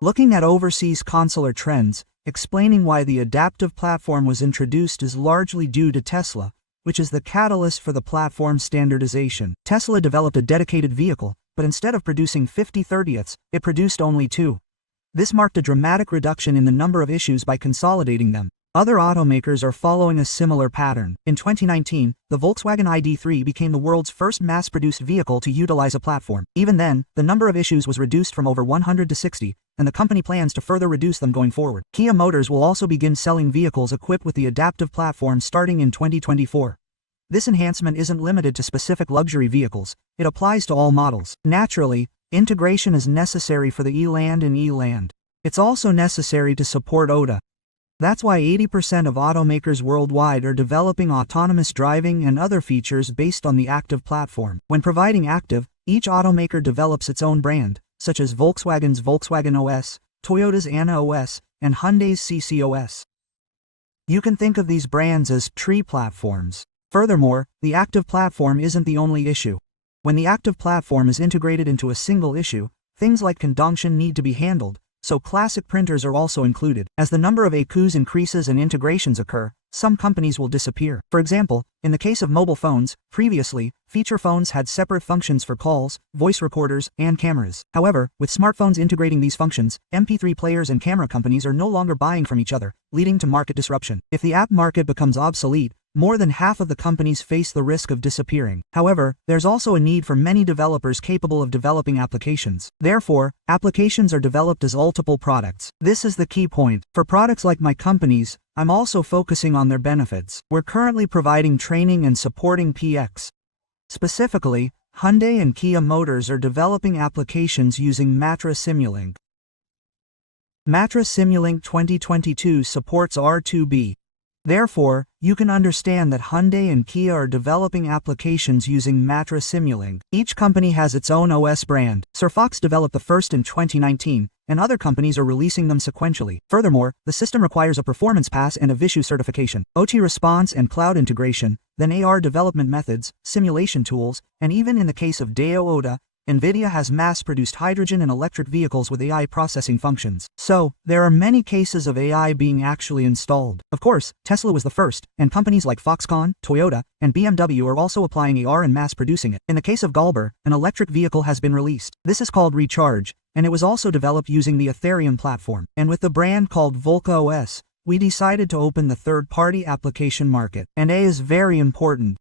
Looking at overseas consular trends, explaining why the adaptive platform was introduced is largely due to Tesla, which is the catalyst for the platform standardization. Tesla developed a dedicated vehicle, but instead of producing 50 30ths, it produced only 2. This marked a dramatic reduction in the number of issues by consolidating them. Other automakers are following a similar pattern. In 2019, the Volkswagen ID.3 became the world's first mass-produced vehicle to utilize a platform. Even then, the number of issues was reduced from over 100 to 60, and the company plans to further reduce them going forward. Kia Motors will also begin selling vehicles equipped with the adaptive platform starting in 2024. This enhancement isn't limited to specific luxury vehicles, it applies to all models. Naturally, integration is necessary for the eLand and eLand. It's also necessary to support AUTOSAR. That's why 80% of automakers worldwide are developing autonomous driving and other features based on the active platform. When providing active, each automaker develops its own brand, such as Volkswagen's Volkswagen OS, Toyota's Anna OS, and Hyundai's CCOS. You can think of these brands as tree platforms. Furthermore, the active platform isn't the only issue. When the active platform is integrated into a single issue, things like conjunction need to be handled, so classic printers are also included. As the number of ECUs increases and integrations occur, some companies will disappear. For example, in the case of mobile phones, previously, feature phones had separate functions for calls, voice recorders, and cameras. However, with smartphones integrating these functions, MP3 players and camera companies are no longer buying from each other, leading to market disruption. If the app market becomes obsolete, more than half of the companies face the risk of disappearing. However, there's also a need for many developers capable of developing applications. Therefore, applications are developed as multiple products. This is the key point. For products like my companies, I'm also focusing on their benefits. We're currently providing training and supporting PX. Specifically, Hyundai and Kia Motors are developing applications using Matra Simulink. Matra Simulink 2022 supports R2B. Therefore, you can understand that Hyundai and Kia are developing applications using Matra Simulink. Each company has its own OS brand. Surfox developed the first in 2019, and other companies are releasing them sequentially. Furthermore, the system requires a performance pass and a VISU certification, OT response and cloud integration, then AR development methods, simulation tools, and even in the case of AUTOSAR, NVIDIA has mass-produced hydrogen and electric vehicles with AI processing functions. So, there are many cases of AI being actually installed. Of course, Tesla was the first, and companies like Foxconn, Toyota, and BMW are also applying AR and mass-producing it. In the case of Galber, an electric vehicle has been released. This is called Recharge, and it was also developed using the Ethereum platform. And with the brand called Volca OS, we decided to open the third-party application market. And A is very important.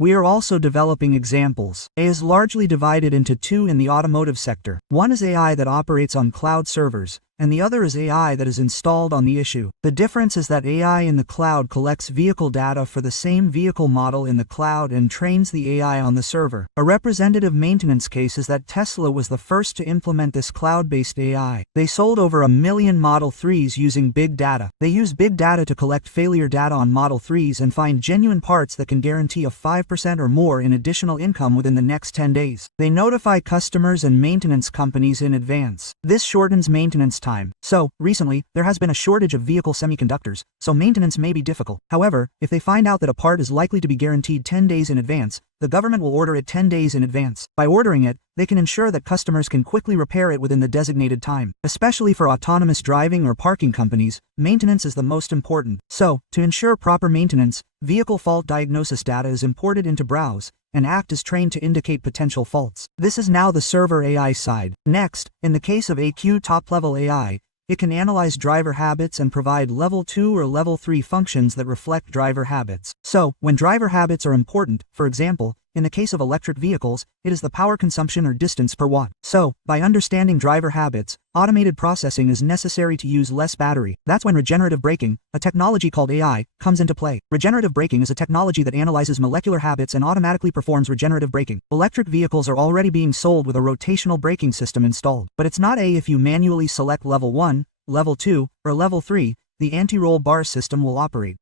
We are also developing examples. A is largely divided into two in the automotive sector. One is AI that operates on cloud servers, and the other is AI that is installed on the issue. The difference is that AI in the cloud collects vehicle data for the same vehicle model in the cloud and trains the AI on the server. A representative maintenance case is that Tesla was the first to implement this cloud-based AI. They sold over 1 million Model 3s using big data. They use big data to collect failure data on Model 3s and find genuine parts that can guarantee a 5% or more in additional income within the next 10 days. They notify customers and maintenance companies in advance. This shortens maintenance time. So, recently, there has been a shortage of vehicle semiconductors, so maintenance may be difficult. However, if they find out that a part is likely to be guaranteed 10 days in advance, the government will order it 10 days in advance. By ordering it, they can ensure that customers can quickly repair it within the designated time. Especially for autonomous driving or parking companies, maintenance is the most important. So, to ensure proper maintenance, vehicle fault diagnosis data is imported into Browse, and ACT is trained to indicate potential faults. This is now the server AI side. Next, in the case of AQ top-level AI, it can analyze driver habits and provide level 2 or level 3 functions that reflect driver habits. So, when driver habits are important, for example, in the case of electric vehicles, it is the power consumption or distance per watt. So, by understanding driver habits, automated processing is necessary to use less battery. That's when regenerative braking, a technology called AI, comes into play. Regenerative braking is a technology that analyzes molecular habits and automatically performs regenerative braking. Electric vehicles are already being sold with a rotational braking system installed. But it's not if you manually select level 1, level 2, or level 3, the anti-roll bar system will operate.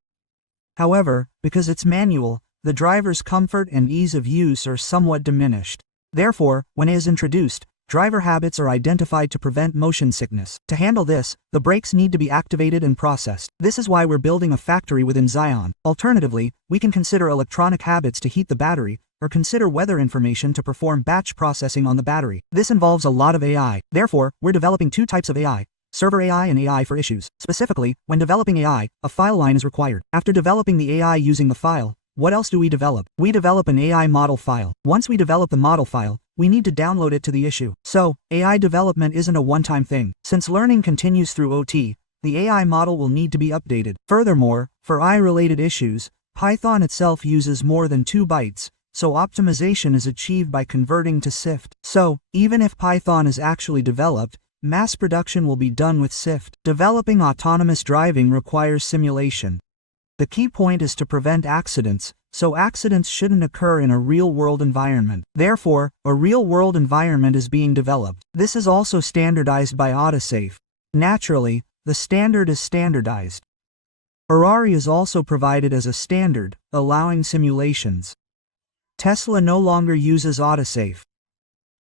However, because it's manual, the driver's comfort and ease of use are somewhat diminished. Therefore, when it is introduced, driver habits are identified to prevent motion sickness. To handle this, the brakes need to be activated and processed. This is why we're building a factory within Zion. Alternatively, we can consider electronic habits to heat the battery, or consider weather information to perform batch processing on the battery. This involves a lot of AI. Therefore, we're developing two types of AI. Server AI and AI for issues. Specifically, when developing AI, a file line is required. After developing the AI using the file, what else do we develop? We develop an AI model file. Once we develop the model file, we need to download it to the issue. So, AI development isn't a one-time thing. Since learning continues through OT, the AI model will need to be updated. Furthermore, for AI-related issues, Python itself uses more than 2 bytes, so optimization is achieved by converting to SIFT. So, even if Python is actually developed, mass production will be done with SIFT. Developing autonomous driving requires simulation. The key point is to prevent accidents, so accidents shouldn't occur in a real-world environment. Therefore, a real-world environment is being developed. This is also standardized by AUTOSAR. Naturally, the standard is standardized. Ferrari is also provided as a standard, allowing simulations. Tesla no longer uses AUTOSAR.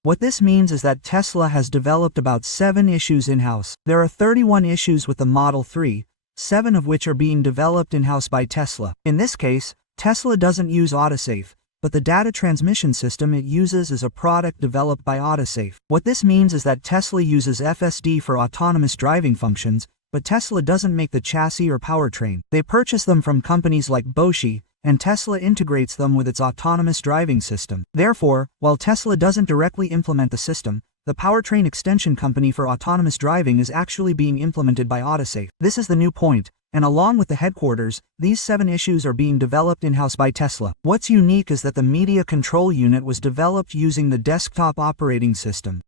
What this means is that Tesla has developed about 7 issues in-house. There are 31 issues with the Model 3, 7 of which are being developed in-house by Tesla. In this case, Tesla doesn't use AUTOSAR, but the data transmission system it uses is a product developed by AUTOSAR. What this means is that Tesla uses FSD for autonomous driving functions, but Tesla doesn't make the chassis or powertrain. They purchase them from companies like Bosch, and Tesla integrates them with its autonomous driving system. Therefore, while Tesla doesn't directly implement the system, the powertrain extension company for autonomous driving is actually being implemented by AUTOSAR. This is the new point, and along with the headquarters, these 7 issues are being developed in-house by Tesla. What's unique is that the media control unit was developed using the desktop operating system.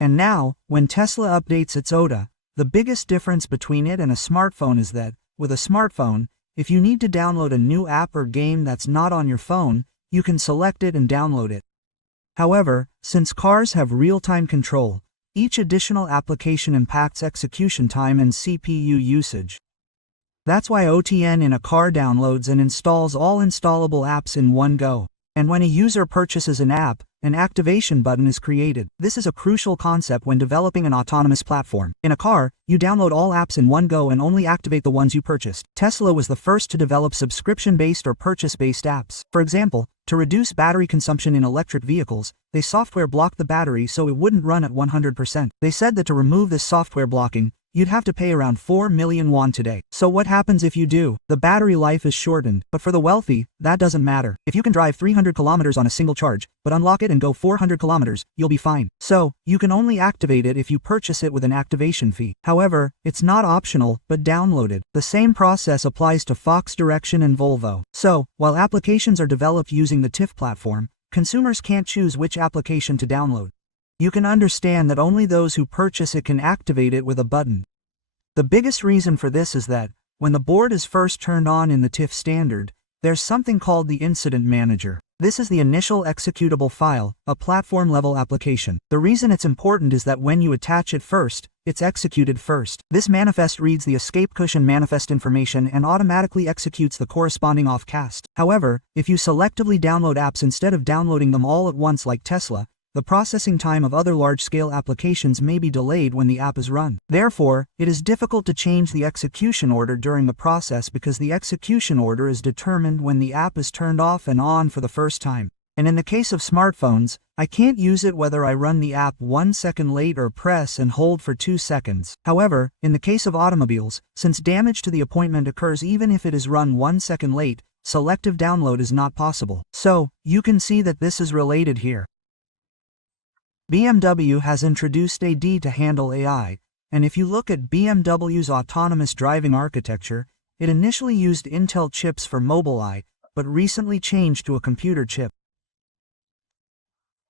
And now, when Tesla updates its OTA, the biggest difference between it and a smartphone is that, with a smartphone, if you need to download a new app or game that's not on your phone, you can select it and download it. However, since cars have real-time control, each additional application impacts execution time and CPU usage. That's why OTN in a car downloads and installs all installable apps in one go. And when a user purchases an app, an activation button is created. This is a crucial concept when developing an autonomous platform. In a car, you download all apps in one go and only activate the ones you purchased. Tesla was the first to develop subscription-based or purchase-based apps. For example, to reduce battery consumption in electric vehicles, they software blocked the battery so it wouldn't run at 100%. They said that to remove this software blocking, you'd have to pay around 4 million won today. So what happens if you do? The battery life is shortened, but for the wealthy, that doesn't matter. If you can drive 300 kilometers on a single charge, but unlock it and go 400 kilometers, you'll be fine. So, you can only activate it if you purchase it with an activation fee. However, it's not optional, but downloaded. The same process applies to Fox Direction and Volvo. So, while applications are developed using the TIFF platform, consumers can't choose which application to download. You can understand that only those who purchase it can activate it with a button. The biggest reason for this is that, when the board is first turned on in the TIFF standard, there's something called the Incident Manager. This is the initial executable file, a platform-level application. The reason it's important is that when you attach it first, it's executed first. This manifest reads the escape cushion manifest information and automatically executes the corresponding off-cast. However, if you selectively download apps instead of downloading them all at once like Tesla, the processing time of other large-scale applications may be delayed when the app is run. Therefore, it is difficult to change the execution order during the process because the execution order is determined when the app is turned off and on for the first time. And in the case of smartphones, I can't use it whether I run the app 1 second late or press and hold for 2 seconds. However, in the case of automobiles, since damage to the appointment occurs even if it is run 1 second late, selective download is not possible. So, you can see that this is related here. BMW has introduced AD to handle AI, and if you look at BMW's autonomous driving architecture, it initially used Intel chips for Mobileye, but recently changed to a computer chip.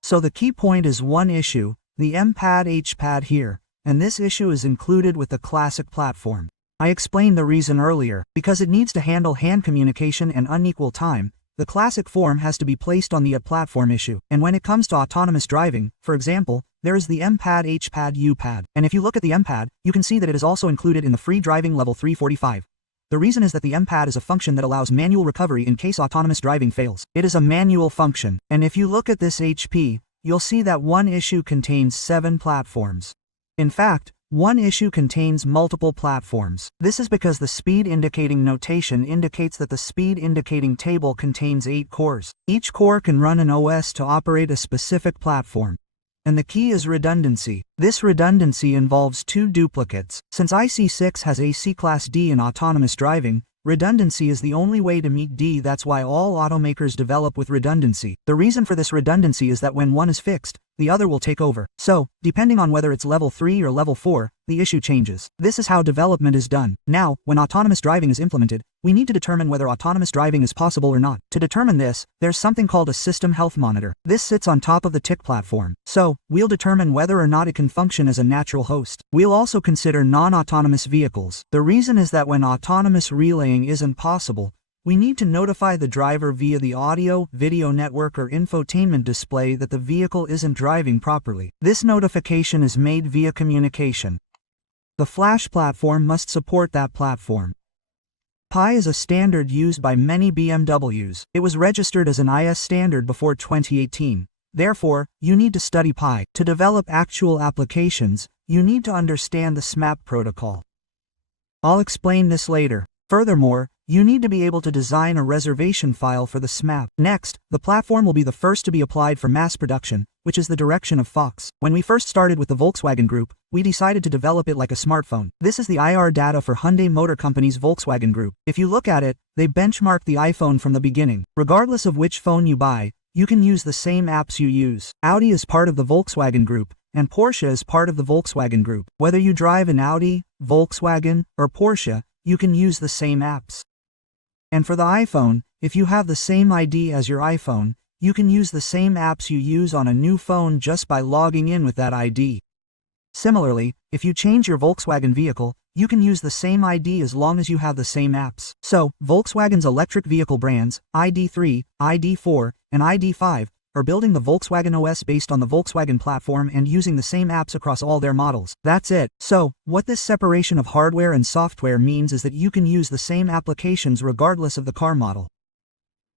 So the key point is one issue, the M-Pad H-Pad here, and this issue is included with the classic platform. I explained the reason earlier, because it needs to handle hand communication and unequal time. The classic form has to be placed on the platform issue. And when it comes to autonomous driving, for example, there is the M-Pad H-Pad U-Pad. And if you look at the M-Pad, you can see that it is also included in the free driving level 345. The reason is that the M-Pad is a function that allows manual recovery in case autonomous driving fails. It is a manual function. And if you look at this HP, you'll see that one issue contains 7 platforms. In fact, one issue contains multiple platforms. This is because the speed indicating notation indicates that the speed indicating table contains 8 cores. Each core can run an OS to operate a specific platform. And the key is redundancy. This redundancy involves 2 duplicates. Since IC6 has a C-Class D in autonomous driving, redundancy is the only way to meet D. That's why all automakers develop with redundancy. The reason for this redundancy is that when one is fixed, the other will take over. So, depending on whether it's level 3 or level 4, the issue changes. This is how development is done. Now, when autonomous driving is implemented, we need to determine whether autonomous driving is possible or not. To determine this, there's something called a system health monitor. This sits on top of the TIC platform. So, we'll determine whether or not it can function as a natural host. We'll also consider non-autonomous vehicles. The reason is that when autonomous relaying isn't possible, we need to notify the driver via the audio, video network or infotainment display that the vehicle isn't driving properly. This notification is made via communication. The Flash platform must support that platform. Pi is a standard used by many BMWs. It was registered as an IS standard before 2018. Therefore, you need to study Pi. To develop actual applications, you need to understand the SMAP protocol. I'll explain this later. Furthermore, you need to be able to design a reservation file for the SMAP. Next, the platform will be the first to be applied for mass production, which is the direction of Fox. When we first started with the Volkswagen Group, we decided to develop it like a smartphone. This is the IR data for Hyundai Motor Company's Volkswagen Group. If you look at it, they benchmarked the iPhone from the beginning. Regardless of which phone you buy, you can use the same apps you use. Audi is part of the Volkswagen Group, and Porsche is part of the Volkswagen Group. Whether you drive an Audi, Volkswagen, or Porsche, you can use the same apps. And for the iPhone, if you have the same ID as your iPhone, you can use the same apps you use on a new phone just by logging in with that ID. Similarly, if you change your Volkswagen vehicle, you can use the same ID as long as you have the same apps. So, Volkswagen's electric vehicle brands, ID3, ID4, and ID5, are building the Volkswagen OS based on the Volkswagen platform and using the same apps across all their models. That's it. So, what this separation of hardware and software means is that you can use the same applications regardless of the car model.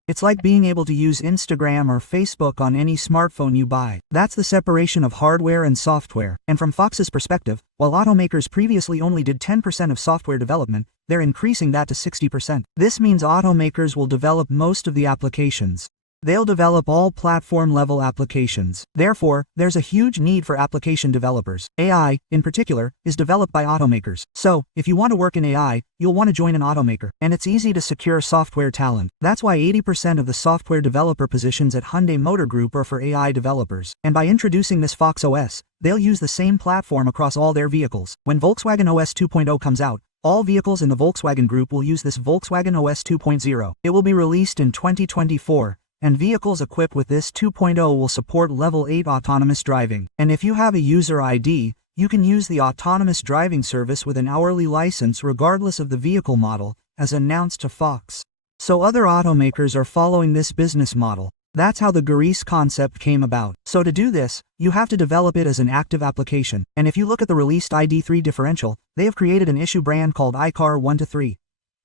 It's like being able to use Instagram or Facebook on any smartphone you buy. That's the separation of hardware and software. And from Fox's perspective, while automakers previously only did 10% of software development, they're increasing that to 60%. This means automakers will develop most of the applications. They'll develop all platform-level applications. Therefore, there's a huge need for application developers. AI, in particular, is developed by automakers. So, if you want to work in AI, you'll want to join an automaker. And it's easy to secure software talent. That's why 80% of the software developer positions at Hyundai Motor Group are for AI developers. And by introducing this Fox OS, they'll use the same platform across all their vehicles. When Volkswagen OS 2.0 comes out, all vehicles in the Volkswagen Group will use this Volkswagen OS 2.0. It will be released in 2024. And vehicles equipped with this 2.0 will support Level 8 autonomous driving. And if you have a user ID, you can use the autonomous driving service with an hourly license regardless of the vehicle model, as announced to Fox. So other automakers are following this business model. That's how the Grease concept came about. So to do this, you have to develop it as an active application. And if you look at the released ID3 differential, they have created an issue brand called iCar 1-3.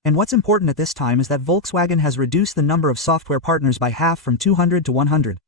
And what's important at this time is that Volkswagen has reduced the number of software partners by half from 200 to 100.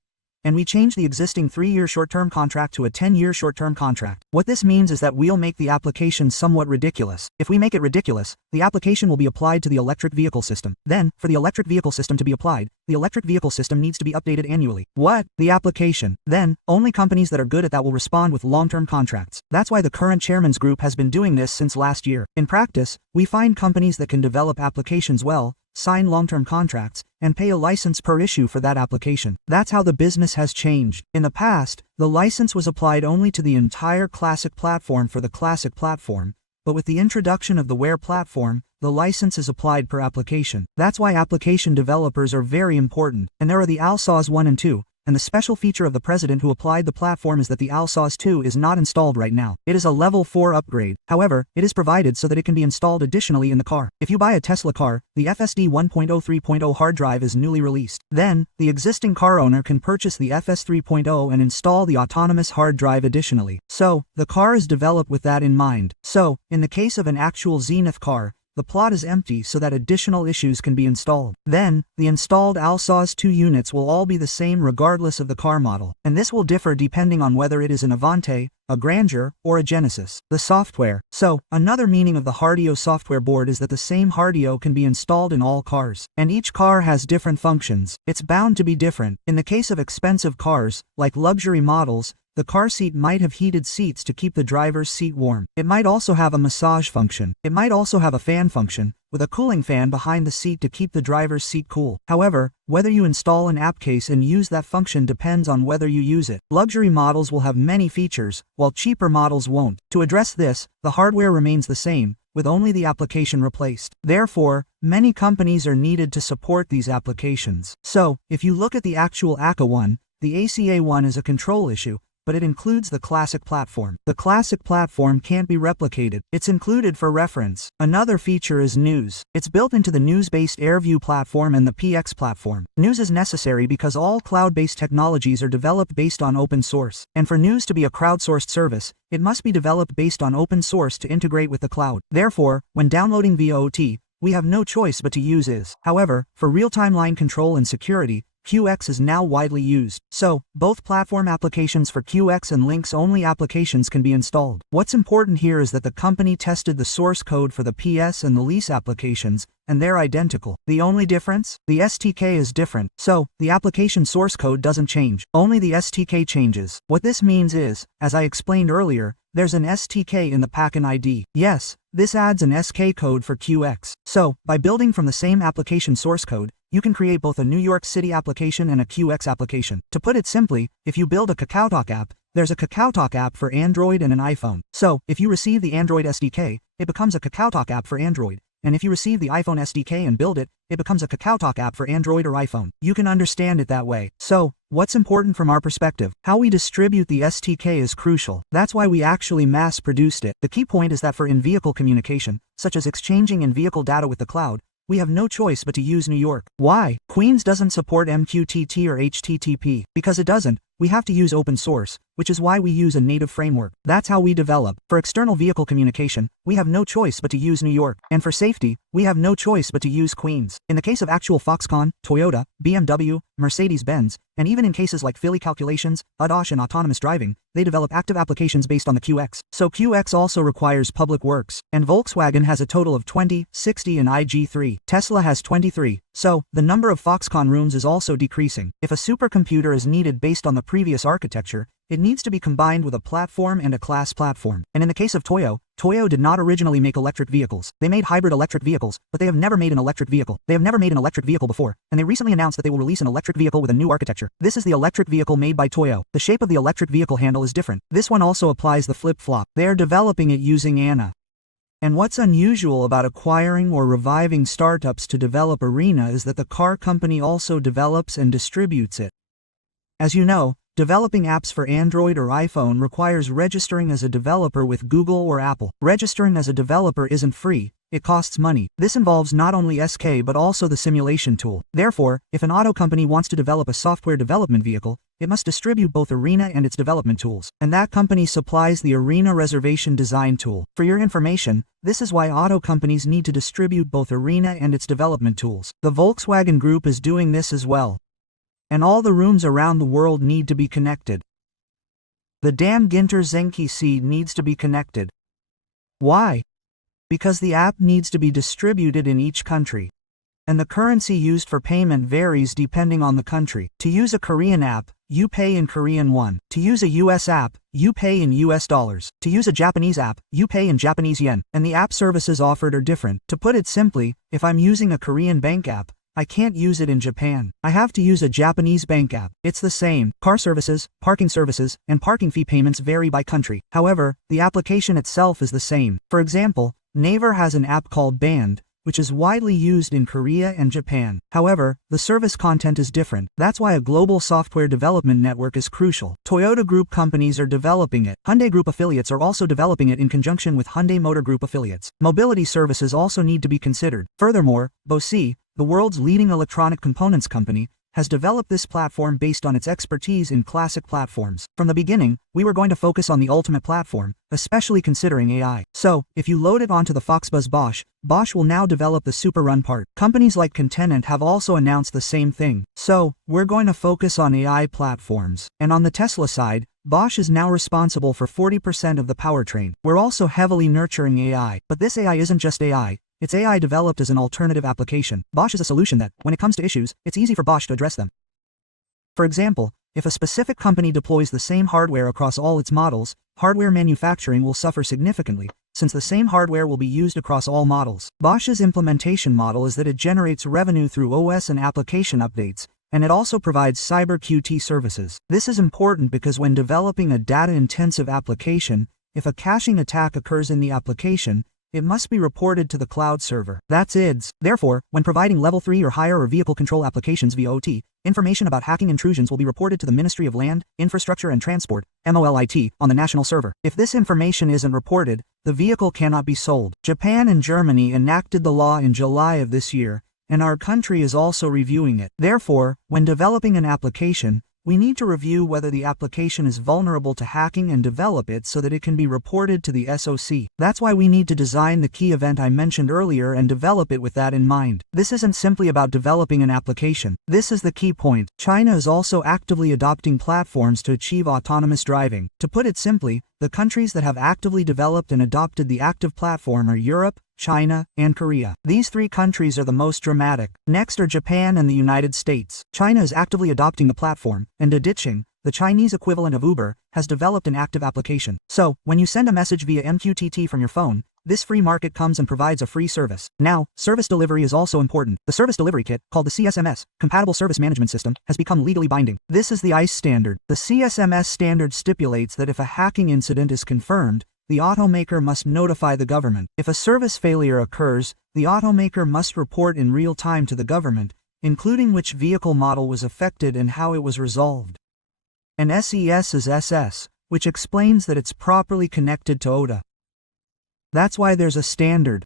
And we changed the existing 3-year short-term contract to a 10-year short-term contract. What this means is that we'll make the application somewhat ridiculous. If we make it ridiculous, the application will be applied to the electric vehicle system. Then, for the electric vehicle system to be applied, the electric vehicle system needs to be updated annually. What? The application. Then, only companies that are good at that will respond with long-term contracts. That's why the current chairman's group has been doing this since last year. In practice, we find companies that can develop applications well, sign long-term contracts, and pay a license per issue for that application. That's how the business has changed. In the past, the license was applied only to the entire Classic platform for the Classic platform, but with the introduction of the Wear platform, the license is applied per application. That's why application developers are very important. And there are the AUTOSAR 1 and 2. And the special feature of the president who applied the platform is that the AUTOSAR 2 is not installed right now. It is a level 4 upgrade. However, it is provided so that it can be installed additionally in the car. If you buy a Tesla car, the FSD 1.0 3.0 hard drive is newly released. Then, the existing car owner can purchase the FS 3.0 and install the autonomous hard drive additionally. So, the car is developed with that in mind. So, in the case of an actual Zenith car, the plot is empty so that additional issues can be installed. Then, the installed AUTOSAR-2 units will all be the same regardless of the car model, and this will differ depending on whether it is an Avante, a Grandeur, or a Genesis. The software. So, another meaning of the Hardeo software board is that the same Hardeo can be installed in all cars, and each car has different functions. It's bound to be different. In the case of expensive cars, like luxury models, the car seat might have heated seats to keep the driver's seat warm. It might also have a massage function. It might also have a fan function, with a cooling fan behind the seat to keep the driver's seat cool. However, whether you install an app case and use that function depends on whether you use it. Luxury models will have many features, while cheaper models won't. To address this, the hardware remains the same, with only the application replaced. Therefore, many companies are needed to support these applications. So, if you look at the actual ACA one, the ACA one is a control issue, but it includes the classic platform. The classic platform can't be replicated. It's included for reference. Another feature is News. It's built into the News-based AirView platform and the PX platform. News is necessary because all cloud-based technologies are developed based on open source. And for News to be a crowdsourced service, it must be developed based on open source to integrate with the cloud. Therefore, when downloading via OT, we have no choice but to use IS. However, for real-time line control and security, QX is now widely used. So, both platform applications for QX and Linux-only applications can be installed. What's important here is that the company tested the source code for the PS and the lease applications, and they're identical. The only difference? The STK is different. So, the application source code doesn't change. Only the STK changes. What this means is, as I explained earlier, there's an STK in the package ID. Yes, this adds an SK code for QX. So, by building from the same application source code, you can create both a New York City application and a QX application. To put it simply, if you build a KakaoTalk app, there's a KakaoTalk app for Android and an iPhone. So, if you receive the Android SDK, it becomes a KakaoTalk app for Android. And if you receive the iPhone SDK and build it, it becomes a KakaoTalk app for Android or iPhone. You can understand it that way. So, what's important from our perspective? How we distribute the SDK is crucial. That's why we actually mass-produced it. The key point is that for in-vehicle communication, such as exchanging in-vehicle data with the cloud, we have no choice but to use New York. Why? Queens doesn't support MQTT or HTTP. Because it doesn't, we have to use open source, which is why we use a native framework. That's how we develop. For external vehicle communication, we have no choice but to use New York. And for safety, we have no choice but to use Queens. In the case of actual Foxconn, Toyota, BMW, Mercedes-Benz, and even in cases like Philly calculations, ADAS and autonomous driving, they develop active applications based on the QX. So QX also requires public works. And Volkswagen has a total of 20, 60 and IG3. Tesla has 23. So, the number of Foxconn rooms is also decreasing. If a supercomputer is needed based on the previous architecture, it needs to be combined with a platform and a class platform. And in the case of Toyo did not originally make electric vehicles. They made hybrid electric vehicles, but they have never made an electric vehicle. They have never made an electric vehicle before, and they recently announced that they will release an electric vehicle with a new architecture. This is the electric vehicle made by Toyo. The shape of the electric vehicle handle is different. This one also applies the flip-flop. They are developing it using ANA. And what's unusual about acquiring or reviving startups to develop Arena is that the car company also develops and distributes it. As you know, developing apps for Android or iPhone requires registering as a developer with Google or Apple. Registering as a developer isn't free, it costs money. This involves not only SK but also the simulation tool. Therefore, if an auto company wants to develop a software development vehicle, it must distribute both Arena and its development tools. And that company supplies the Arena reservation design tool. For your information, this is why auto companies need to distribute both Arena and its development tools. The Volkswagen Group is doing this as well. And all the rooms around the world need to be connected. The damn Ginter Zenki seed needs to be connected. Why? Because the app needs to be distributed in each country. And the currency used for payment varies depending on the country. To use a Korean app, you pay in Korean won. To use a US app, you pay in US dollars. To use a Japanese app, you pay in Japanese yen. And the app services offered are different. To put it simply, if I'm using a Korean bank app, I can't use it in Japan. I have to use a Japanese bank app. It's the same. Car services, and parking fee payments vary by country. However, the application itself is the same. For example, Naver has an app called Band, which is widely used in Korea and Japan. However, the service content is different. That's why a global software development network is crucial. Toyota Group companies are developing it. Hyundai Group affiliates are also developing it in conjunction with Hyundai Motor Group affiliates. Mobility services also need to be considered. Furthermore, BOSE, the world's leading electronic components company, has developed this platform based on its expertise in classic platforms. From the beginning, we were going to focus on the ultimate platform, especially considering AI. So, if you load it onto the Foxbuzz Bosch, Bosch will now develop the Super Run part. Companies like Contenant have also announced the same thing. So, we're going to focus on AI platforms. And on the Tesla side, Bosch is now responsible for 40% of the powertrain. We're also heavily nurturing AI. But this AI isn't just AI. It's AI developed as an alternative application. Bosch is a solution that, when it comes to issues, it's easy for Bosch to address them. For example, if a specific company deploys the same hardware across all its models, hardware manufacturing will suffer significantly, since the same hardware will be used across all models. Bosch's implementation model is that it generates revenue through OS and application updates, and it also provides cyber QT services. This is important because when developing a data-intensive application, if a caching attack occurs in the application, it must be reported to the cloud server. That's IDS. Therefore, when providing level 3 or higher or vehicle control applications via OT, information about hacking intrusions will be reported to the Ministry of Land, Infrastructure and Transport, MOLIT, on the national server. If this information isn't reported, the vehicle cannot be sold. Japan and Germany enacted the law in July of this year, and our country is also reviewing it. Therefore, when developing an application, we need to review whether the application is vulnerable to hacking and develop it so that it can be reported to the SOC. That's why we need to design the key event I mentioned earlier and develop it with that in mind. This isn't simply about developing an application. This is the key point. China is also actively adopting platforms to achieve autonomous driving. To put it simply, the countries that have actively developed and adopted the active platform are Europe, China, and Korea. These three countries are the most dramatic. Next are Japan and the United States. China is actively adopting the platform, and Ditching, the Chinese equivalent of Uber, has developed an active application. So, when you send a message via MQTT from your phone, this free market comes and provides a free service. Now, service delivery is also important. The service delivery kit, called the CSMS, Compatible Service Management System, has become legally binding. This is the ICE standard. The CSMS standard stipulates that if a hacking incident is confirmed, the automaker must notify the government. If a service failure occurs, the automaker must report in real time to the government, including which vehicle model was affected and how it was resolved. And SES is SS, which explains that it's properly connected to OTA. That's why there's a standard.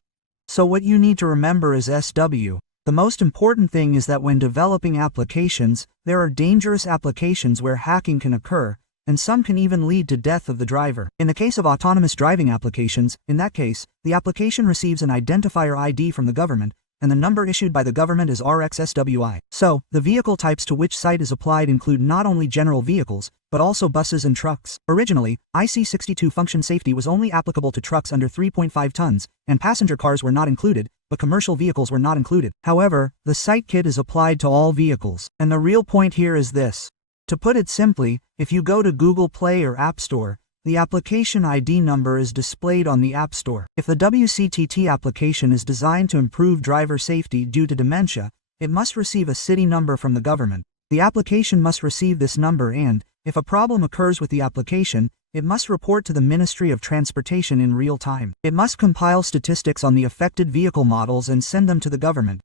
So what you need to remember is SW. The most important thing is that when developing applications, there are dangerous applications where hacking can occur, and some can even lead to death of the driver. In the case of autonomous driving applications, in that case, the application receives an identifier ID from the government, and the number issued by the government is RXSWI. So, the vehicle types to which site is applied include not only general vehicles, but also buses and trucks. Originally, IC62 function safety was only applicable to trucks under 3.5 tons, and passenger cars were not included, but commercial vehicles were not included. However, the site kit is applied to all vehicles. And the real point here is this. To put it simply, if you go to Google Play or App Store, the application ID number is displayed on the App Store. If the WCTT application is designed to improve driver safety due to dementia, it must receive a city number from the government. The application must receive this number and, if a problem occurs with the application, it must report to the Ministry of Transportation in real time. It must compile statistics on the affected vehicle models and send them to the government.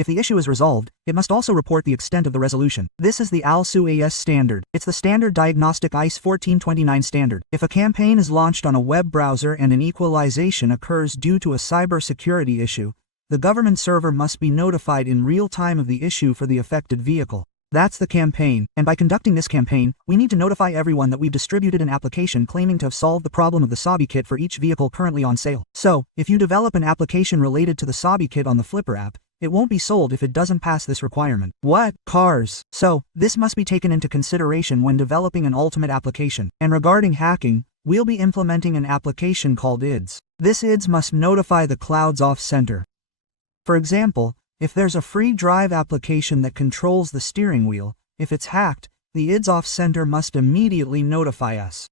If the issue is resolved, it must also report the extent of the resolution. This is the ALSU-AS standard. It's the standard diagnostic ICE 1429 standard. If a campaign is launched on a web browser and an equalization occurs due to a cybersecurity issue, the government server must be notified in real time of the issue for the affected vehicle. That's the campaign, and by conducting this campaign, we need to notify everyone that we've distributed an application claiming to have solved the problem of the Sabi kit for each vehicle currently on sale. So, if you develop an application related to the Sabi kit on the Flipper app, it won't be sold if it doesn't pass this requirement. What? Cars. So, this must be taken into consideration when developing an ultimate application. And regarding hacking, we'll be implementing an application called IDS. This IDS must notify the cloud's off center. For example, if there's a free drive application that controls the steering wheel, if it's hacked, the IDS off center must immediately notify us.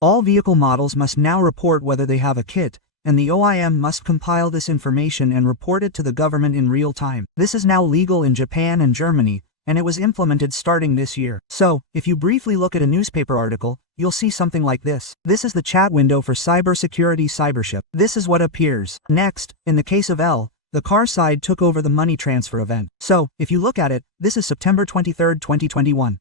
All vehicle models must now report whether they have a kit, and the OIM must compile this information and report it to the government in real time. This is now legal in Japan and Germany, and it was implemented starting this year. So, if you briefly look at a newspaper article, you'll see something like this. This is the chat window for cybersecurity cybership. This is what appears. Next, in the case of L, the car side took over the money transfer event. So, if you look at it, this is September 23, 2021.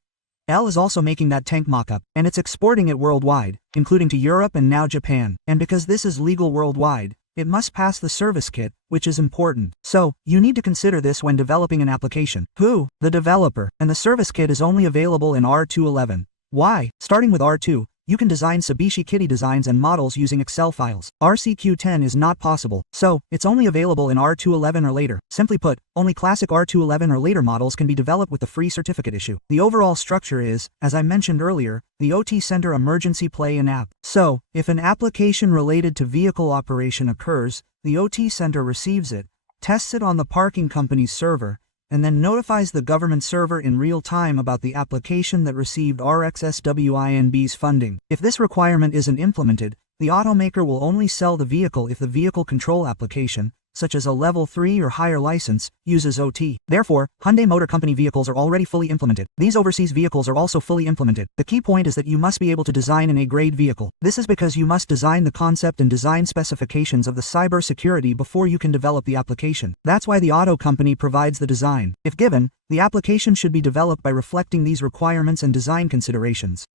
L is also making that tank mockup, and it's exporting it worldwide, including to Europe and now Japan. And because this is legal worldwide, it must pass the service kit, which is important. So, you need to consider this when developing an application. Who? The developer. And the service kit is only available in R211. Why? Starting with R2, you can design Tsubishi Kitty designs and models using Excel files. RCQ10 is not possible, so it's only available in R211 or later. Simply put, only classic R211 or later models can be developed with the free certificate issue. The overall structure is, as I mentioned earlier, the OT Center Emergency Play-in app. So, if an application related to vehicle operation occurs, the OT Center receives it, tests it on the parking company's server, and then notifies the government server in real time about the application that received RxSWINB's funding. If this requirement isn't implemented, the automaker will only sell the vehicle if the vehicle control application, such as a Level 3 or higher license, uses OT. Therefore, Hyundai Motor Company vehicles are already fully implemented. These overseas vehicles are also fully implemented. The key point is that you must be able to design an A-grade vehicle. This is because you must design the concept and design specifications of the cyber security before you can develop the application. That's why the auto company provides the design. If given, the application should be developed by reflecting these requirements and design considerations.